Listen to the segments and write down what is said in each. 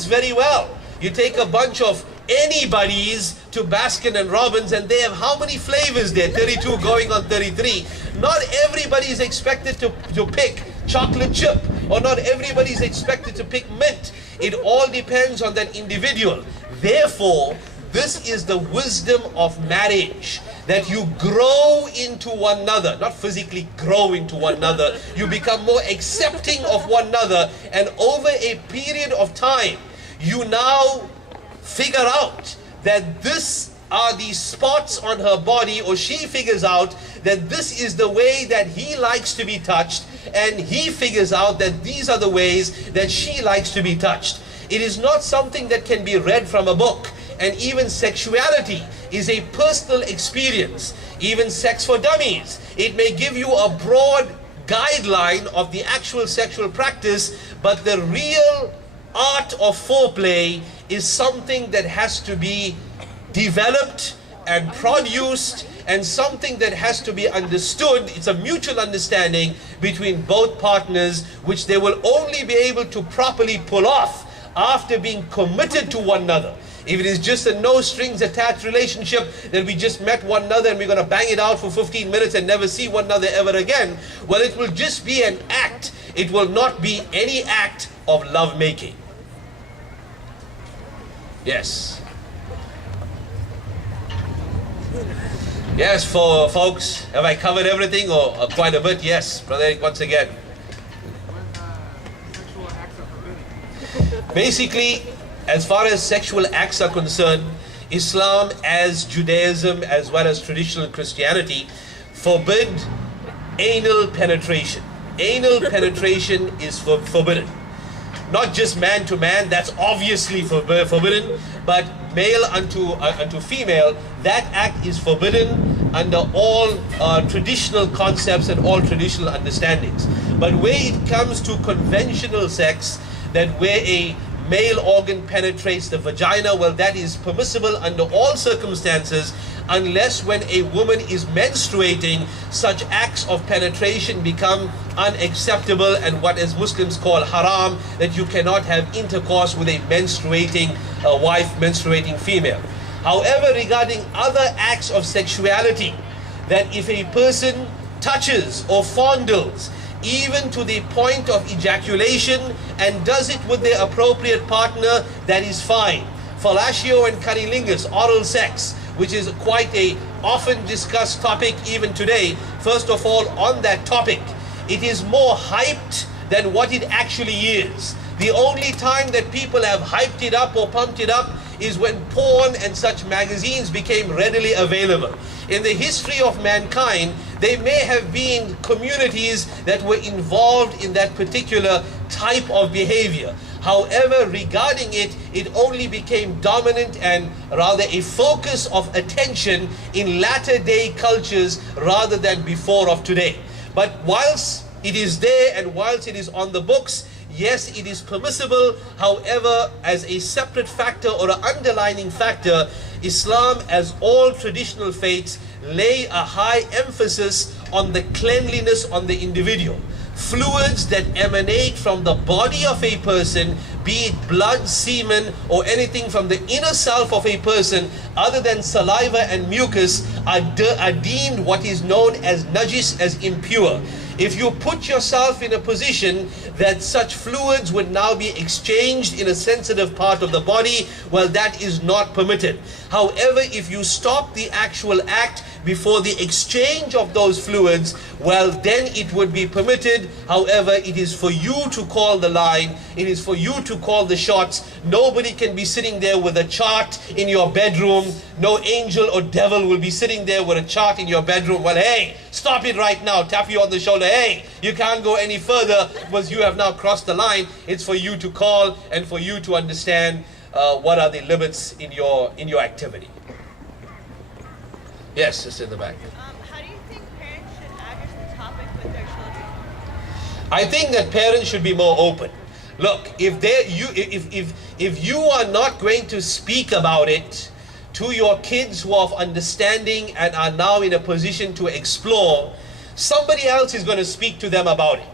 this very well. You take a bunch of anybody's to Baskin and Robbins, and they have how many flavors there? 32 going on 33. Not everybody is expected to pick chocolate chip, or not everybody is expected to pick mint. It all depends on that individual. Therefore, this is the wisdom of marriage, that you grow into one another, not physically grow into one another. You become more accepting of one another, and over a period of time, you now figure out that this are the spots on her body, or she figures out that this is the way that he likes to be touched, and he figures out that these are the ways that she likes to be touched. It is not something that can be read from a book. And even sexuality is a personal experience. Even Sex for Dummies, it may give you a broad guideline of the actual sexual practice, but the real art of foreplay is something that has to be developed and produced, and something that has to be understood. It's a mutual understanding between both partners, which they will only be able to properly pull off after being committed to one another. If it is just a no strings attached relationship, that we just met one another and we're going to bang it out for 15 minutes and never see one another ever again, well, it will just be an act. It will not be any act of love making. Yes. Yes, for folks, have I covered everything, or quite a bit? Yes, Brother Eric, once again. Basically, as far as sexual acts are concerned, Islam, as Judaism, as well as traditional Christianity, forbid anal penetration. Anal penetration is forbidden. Not just man to man, that's obviously forbidden, but male unto female, that act is forbidden under all traditional concepts and all traditional understandings. But where it comes to conventional sex, that where a male organ penetrates the vagina, well, that is permissible under all circumstances, unless when a woman is menstruating, such acts of penetration become unacceptable, and what as Muslims call haram, that you cannot have intercourse with a menstruating wife, menstruating female. However, regarding other acts of sexuality, that if a person touches or fondles, even to the point of ejaculation, and does it with the appropriate partner, that is fine. Fellatio and cunnilingus, oral sex, which is quite a often discussed topic even today. First of all, on that topic, it is more hyped than what it actually is. The only time that people have hyped it up or pumped it up is when porn and such magazines became readily available. In the history of mankind, there may have been communities that were involved in that particular type of behavior. However, regarding it, it only became dominant and rather a focus of attention in latter day cultures rather than before of today. But whilst it is there and whilst it is on the books, yes, it is permissible. However, as a separate factor or an underlining factor, Islam, as all traditional faiths, lay a high emphasis on the cleanliness on the individual. Fluids that emanate from the body of a person, be it blood, semen, or anything from the inner self of a person, other than saliva and mucus, are deemed what is known as najis, as impure. If you put yourself in a position that such fluids would now be exchanged in a sensitive part of the body, well, that is not permitted. However, if you stop the actual act before the exchange of those fluids, well, then it would be permitted. However, it is for you to call the line. It is for you to call the shots. Nobody can be sitting there with a chart in your bedroom. No angel or devil will be sitting there with a chart in your bedroom. Well, hey, stop it right now. Tap you on the shoulder. Hey, you can't go any further because you have now crossed the line. It's for you to call and for you to understand what are the limits in your activity. Yes, it's in the back. How do you think parents should address the topic with their children? I think that parents should be more open. Look, if you are not going to speak about it to your kids who are of understanding and are now in a position to explore, somebody else is going to speak to them about it.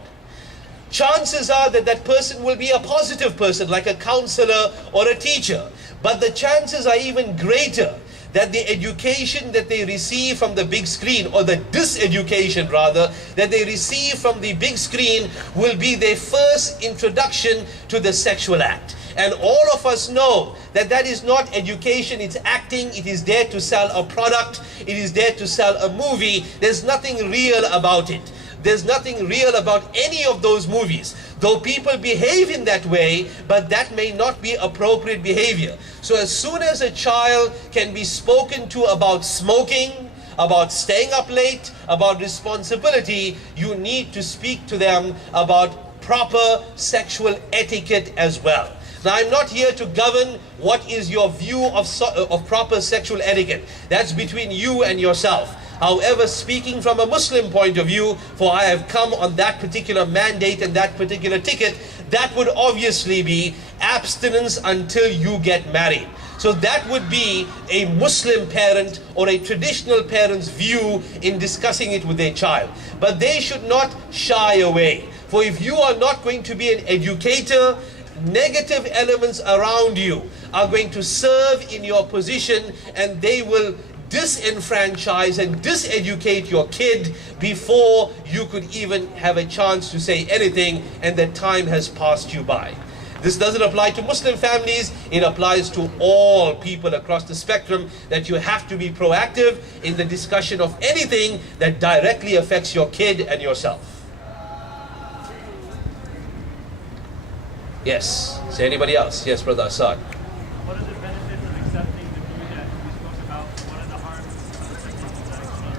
chances are that that person will be a positive person, like a counselor or a teacher. But the chances are even greater that the education that they receive from the big screen, or the diseducation rather, that they receive from the big screen will be their first introduction to the sexual act. And all of us know that that is not education, it's acting. It is there to sell a product, it is there to sell a movie. There's nothing real about it. There's nothing real about any of those movies, though people behave in that way, but that may not be appropriate behavior. So as soon as a child can be spoken to about smoking, about staying up late, about responsibility, you need to speak to them about proper sexual etiquette as well. Now, I'm not here to govern what is your view of proper sexual etiquette. That's between you and yourself. However, speaking from a Muslim point of view, for I have come on that particular mandate and that particular ticket, that would obviously be abstinence until you get married. So that would be a Muslim parent or a traditional parent's view in discussing it with their child. But they should not shy away. For if you are not going to be an educator, negative elements around you are going to serve in your position, and they will disenfranchise and diseducate your kid before you could even have a chance to say anything, and the time has passed you by. This doesn't apply to Muslim families, it applies to all people across the spectrum, that you have to be proactive in the discussion of anything that directly affects your kid and yourself. Yes, is there anybody else? Yes, Brother Assad. What are the benefits of accepting the view that we spoke about? What are the harms of accepting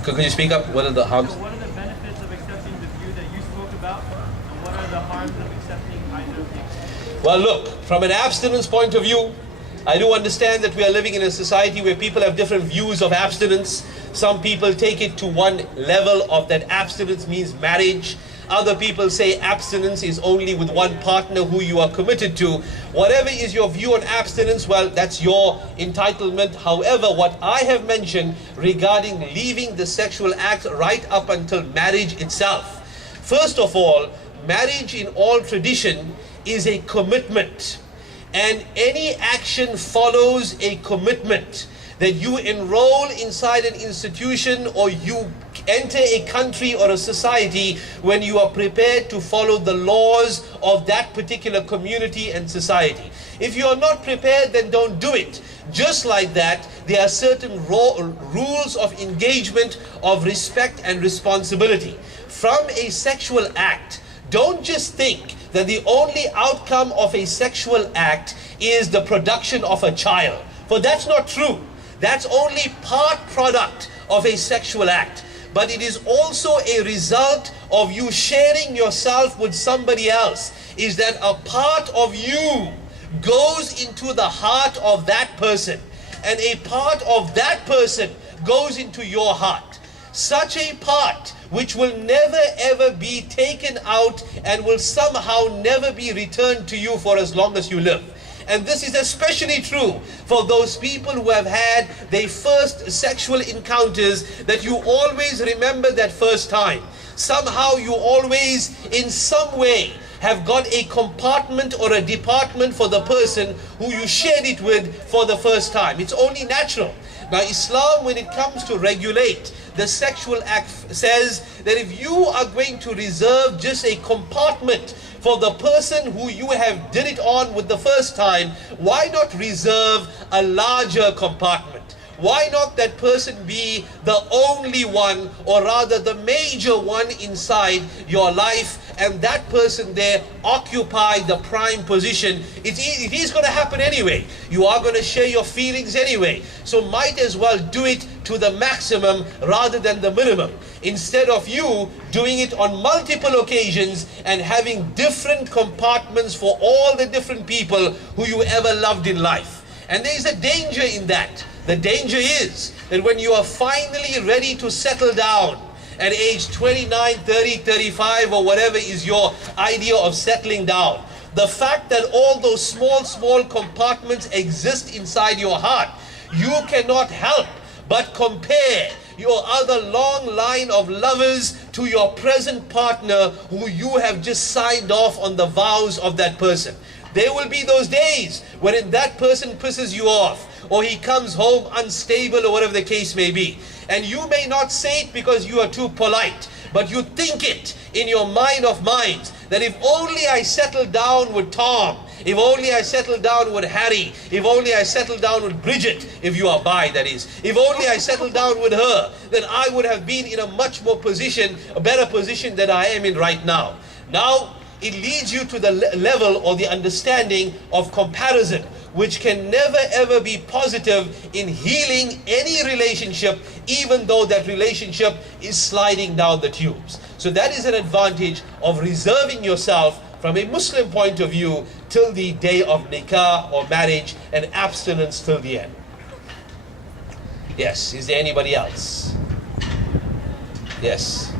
the Could you speak up? What are the harms? So what are the benefits of accepting the view that you spoke about? And what are the harms of accepting either of these? Well, look, from an abstinence point of view, I do understand that we are living in a society where people have different views of abstinence. Some people take it to one level of that abstinence means marriage. Other people say abstinence is only with one partner who you are committed to. Whatever is your view on abstinence, well, that's your entitlement. However, what I have mentioned regarding leaving the sexual act right up until marriage itself. First of all, marriage in all tradition is a commitment. And any action follows a commitment. That you enroll inside an institution or you enter a country or a society when you are prepared to follow the laws of that particular community and society. If you are not prepared, then don't do it. Just like that, there are certain rules of engagement, of respect and responsibility. From a sexual act, don't just think that the only outcome of a sexual act is the production of a child. For that's not true. That's only part product of a sexual act. But it is also a result of you sharing yourself with somebody else. Is that a part of you goes into the heart of that person, and a part of that person goes into your heart. Such a part which will never ever be taken out and will somehow never be returned to you for as long as you live. And this is especially true for those people who have had their first sexual encounters, that you always remember that first time. Somehow you always, in some way, have got a compartment or a department for the person who you shared it with for the first time. It's only natural. Now, Islam, when it comes to regulate the sexual act, says that if you are going to reserve just a compartment for the person who you have did it on with the first time, why not reserve a larger compartment? Why not that person be the only one, or rather the major one inside your life, and that person there occupy the prime position? It is going to happen anyway. You are going to share your feelings anyway. So might as well do it to the maximum rather than the minimum, instead of you doing it on multiple occasions and having different compartments for all the different people who you ever loved in life. And there is a danger in that. The danger is that when you are finally ready to settle down at age 29, 30, 35, or whatever is your idea of settling down, the fact that all those small compartments exist inside your heart, you cannot help but compare your other long line of lovers to your present partner who you have just signed off on the vows of that person. There will be those days when that person pisses you off, or he comes home unstable, or whatever the case may be. And you may not say it because you are too polite, but you think it in your mind of minds, that if only I settle down with Tom, if only I settle down with Harry, if only I settle down with Bridget, if you are bi, that is, if only I settle down with her, then I would have been in a much more position, a better position than I am in right now. Now, it leads you to the level or the understanding of comparison, which can never ever be positive in healing any relationship, even though that relationship is sliding down the tubes. So that is an advantage of reserving yourself from a Muslim point of view till the day of nikah or marriage, and abstinence till the end. Yes, is there anybody else? Yes.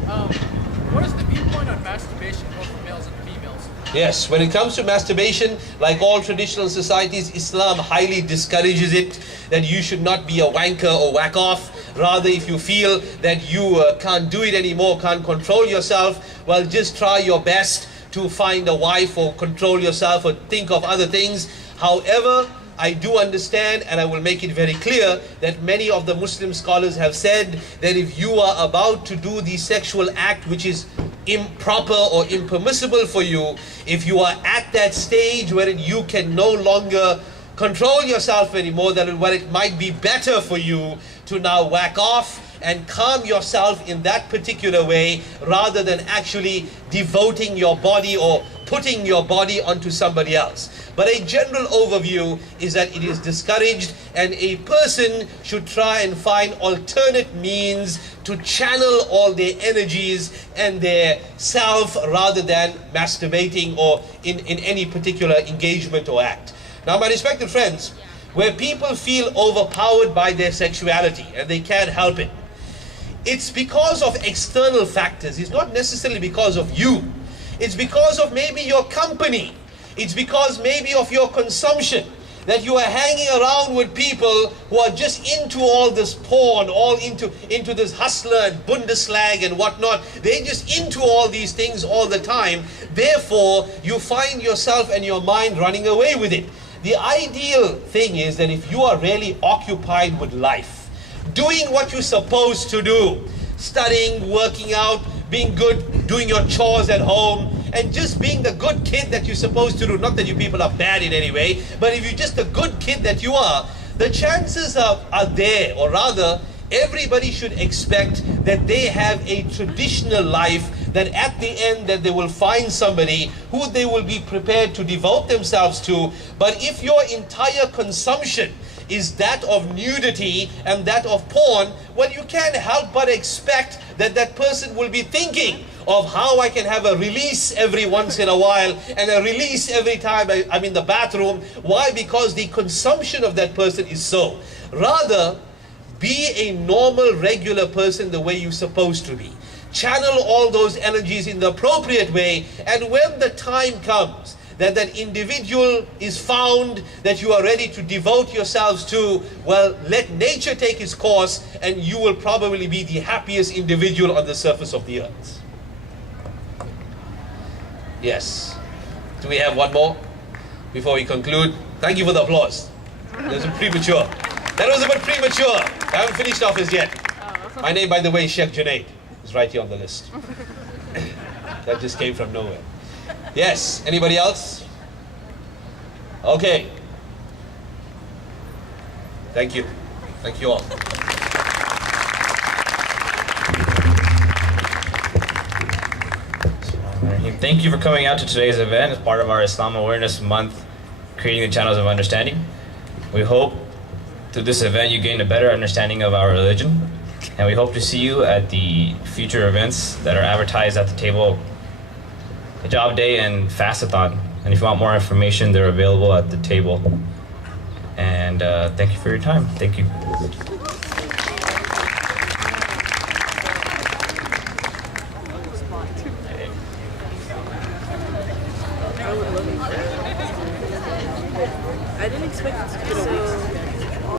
What is the viewpoint on masturbation, both for males and females? Yes, when it comes to masturbation, like all traditional societies, Islam highly discourages it, that you should not be a wanker or whack off. Rather, if you feel that you can't do it anymore, can't control yourself, well, just try your best to find a wife or control yourself or think of other things. However, I do understand, and I will make it very clear, that many of the Muslim scholars have said that if you are about to do the sexual act which is improper or impermissible for you, if you are at that stage wherein you can no longer control yourself anymore, then it might be better for you to now whack off and calm yourself in that particular way, rather than actually devoting your body or putting your body onto somebody else. But a general overview is that it is discouraged, and a person should try and find alternate means to channel all their energies and their self, rather than masturbating or in any particular engagement or act. Now, my respected friends, where people feel overpowered by their sexuality and they can't help it, it's because of external factors. It's not necessarily because of you. It's because of maybe your company. It's because maybe of your consumption, that you are hanging around with people who are just into all this porn, all into this hustler and Bundeslag and whatnot. They're just into all these things all the time. Therefore, you find yourself and your mind running away with it. The ideal thing is that if you are really occupied with life, doing what you're supposed to do, studying, working out, being good, doing your chores at home, and just being the good kid that you're supposed to do. Not that you people are bad in any way, but if you're just the good kid that you are, the chances are there, or rather, everybody should expect that they have a traditional life, that at the end that they will find somebody who they will be prepared to devote themselves to. But if your entire consumption is that of nudity and that of porn, well, you can't help but expect that that person will be thinking of how I can have a release every once in a while, and a release every time I'm in the bathroom. Why? Because the consumption of that person is so. Rather, be a normal, regular person the way you're supposed to be. Channel all those energies in the appropriate way, and when the time comes that that individual is found, that you are ready to devote yourselves to, well, let nature take its course, and you will probably be the happiest individual on the surface of the earth. Yes. Do we have one more before we conclude? Thank you for the applause. That was premature. That was a bit premature. I haven't finished off as yet. My name, by the way, is Sheikh Junaid. It's right here on the list. That just came from nowhere. Yes, anybody else? Okay. Thank you. Thank you all. Thank you for coming out to today's event as part of our Islam Awareness Month, Creating the Channels of Understanding. We hope through this event you gain a better understanding of our religion, and we hope to see you at the future events that are advertised at the table, Hijab Day and Fastathon. And if you want more information, they're available at the table. And thank you for your time. Thank you.